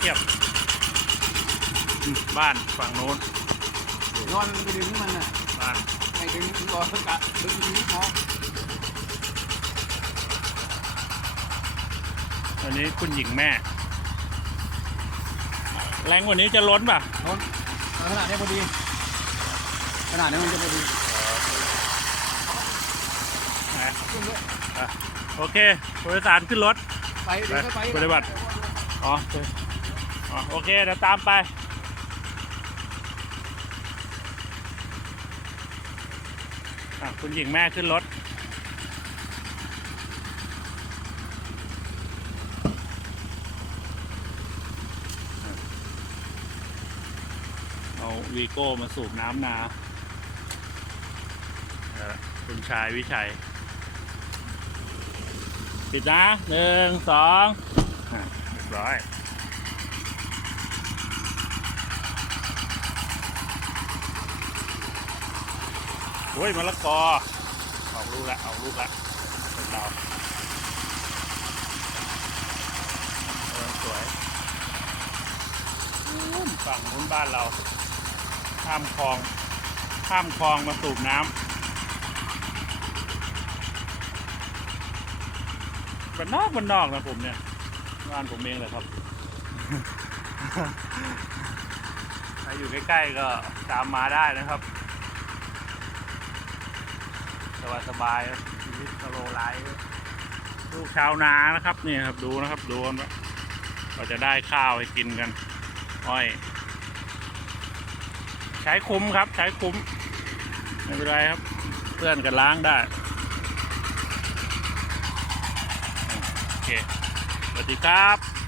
เทียบอืมบ้านฝั่งโน้นนอนไปดึงมันน่ะบ้านไม่ดึงรอสักกะดึงนี้พออันนี้คุณหญิงแม่ แรงกว่านี้จะล้นป่ะนอนขนาดนี้พอดีขนาดนี้มันจะพอดีนะขึ้นด้วยอะโอเคผู้โดยสารขึ้นรถไปเดี๋ยวก็ไปปฏิบัติ อ๋อ โอเค เดี๋ยวตามไป คุณหญิงแม่ขึ้นรถ เอาวีโก้มาสูบน้ำนาคุณชายวิชัย ปิดนะหนึ่งสองเรียบร้อย โอ้ยมะละกอออกลูกละออกลูกละเป็นเราเออสวยฝั่งนู้นบ้านเราข้ามคลองข้ามคลองมาสูบน้ำบ้านนอกบ้านนอกนะผมเนี่ยบ้านผมเองเลยครับใครอยู่ใกล้ๆก็ตามมาได้นะครับ สบายสบายชีวิตสโลไลฟ์ลูกชาวนานะครับนี่ครับดูนะครับดูกันว่าเราจะได้ข้าวให้กินกันอ้อย ใช้คุ้มครับ ใช้คุ้มไม่เป็นไรครับ เพื่อนกันล้างได้โอเคสวัสดีครับ